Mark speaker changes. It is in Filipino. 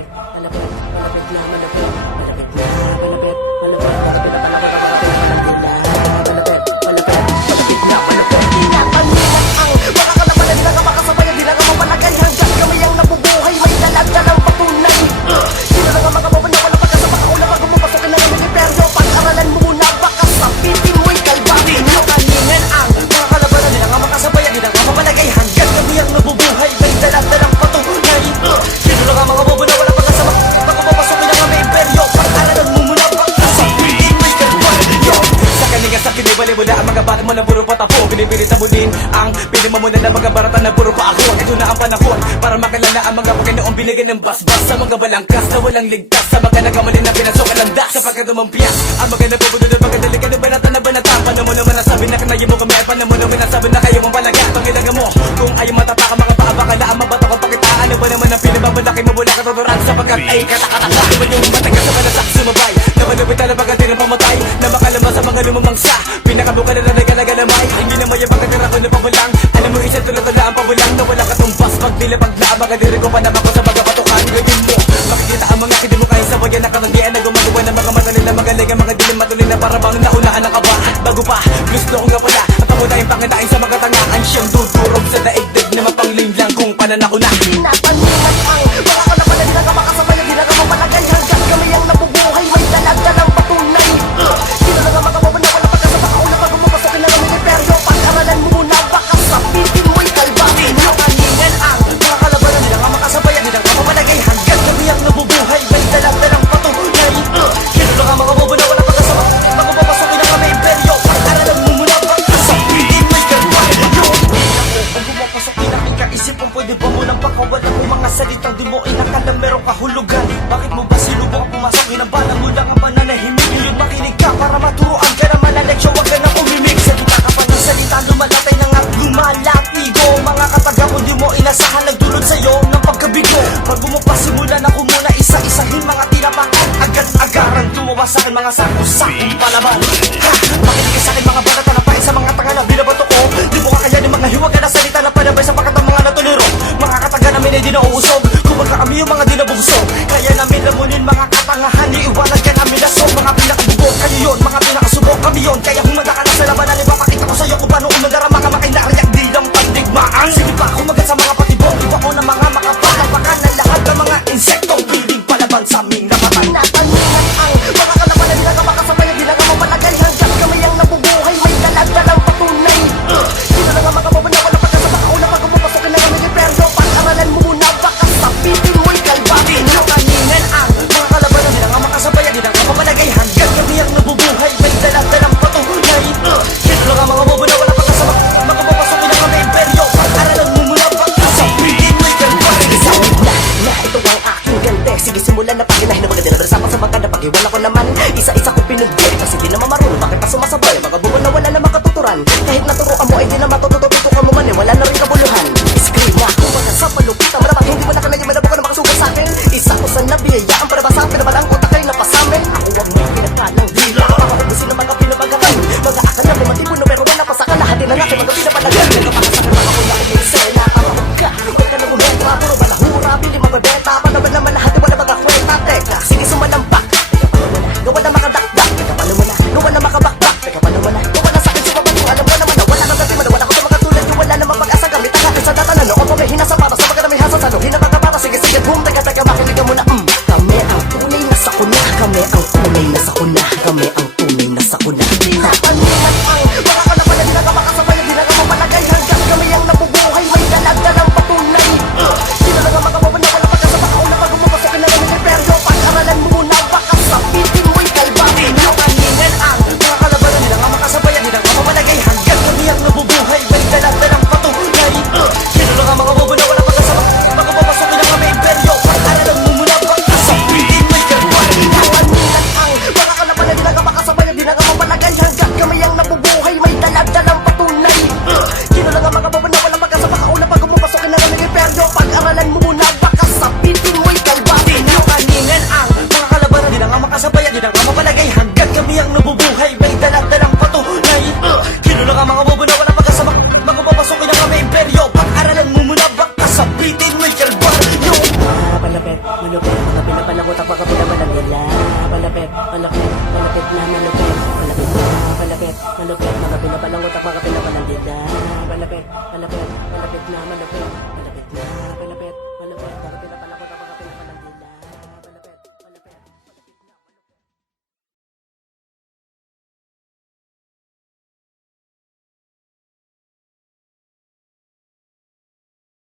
Speaker 1: Malapit, malapit, malapit na, malapit Malapit na, malapit, malapit Kapit na palangot ako kapit na palangit na Malapit, malapit, malapit na, malapit Tinatanungan ang Baka ka na pala di na ka makasabay Di na ka mapalagay hanggang kami ang nabubuhay May dalag-dalang patunay Uh, Sino na nga mga baban na wala pagkasama ka Una bago mo pasukin na ng miliperyo Pag-aralan mo muna baka sapitin mo'y kalbati Tinatanungan ang Mga kalabanan di na nga makasabay Di na nga mapalagay hanggang kami ang nabubuhay. May dalag-dalang patunay
Speaker 2: kinibali mo na ang mga bata mo na puro patapo. Binipilit mo din ang pinima mo na ng mga barata na puro pa ako. Ito na ang panahon para makilala ang mga Panginoong binigyan ng basbas Sa mga balangkas na walang ligtas. Sa mga nagamali na pinasok ang landas Kapag dumampias ang mga nabubudo ng mga delikado banata na banata. Paano mo naman nasabi na kanayin mo kami? At paano mo naman nasabi na kayo mong palaga Itong ilaga mo kung ayaw matapaka mga paabakala Ang mabato kong pakita Ano ba naman ang pinababalaki mo mula katuturan Sapagkat ay katakataka. Di ba yung matagal sa manasak sumabay? Na malupit na pagkat ng pamatay Na makalama sa mga lumamangsa Pinakabuka na nagalagamay Hindi na may pagkatira ko na pabulang Alam mo isa tulad-tula ang pabulang Na wala katumbas. Pag nilapag na Mga diri ko pa naman ko sa mga patukan. Ngayon mo. Makikita ang mga hindi mo kaya sa wayan Na katangian na gumagawa ng mga matalin na magaling Ang mga dilim matuloy na para bang naunahan ng kaba. Bago pa Gusto ko nga pala Ang pangunahing pangitain sa mga tangaan Siyang tuturog sa daigdig Na mapanglinlang kung pananakuna
Speaker 1: Tinatanungan
Speaker 2: pumasok Hinambalan mo lang ang mananahimik Ngayon makinig ka para maturuan ka na leksyon Huwag ka na umimik. Salita ka pa ng salita. Lumalatay na nga lumalatigo Mga kataga mo di mo inasahan. Nagdulot sa'yo ng pagkabigo. Bago mo ako muna. Isa-isahin mga tinapakan Agad-agaran Tumawa sa akin mga sakong-sakong palaban. Ha! Makinig sa mga balata na pain sa mga tanga na binabato yun. Kaya humanda ka na sa labanan Ipapakita ko sa'yo kung paano umandara Mga makinaryak di ng pandigmaan Sige pa kumagat sa mga patibong Iba ko ng mga makapal Baka na lahat ng mga insektong Piling palaban sa aming
Speaker 1: ako naman. Isa-isa ko pinugdi Kasi di naman marunong. Bakit pa sumasabay? Mga buwan na wala na makatuturan Kahit naturuan mo ay di na matutututukan mo man eh Wala na Kami ang tunay na sakuna Kami malapit Malupit Mga pinapalang utak Mga pinapalang dila Malapit Malapit Malapit na malupit Malapit na malapit Malupit Mga pinapalang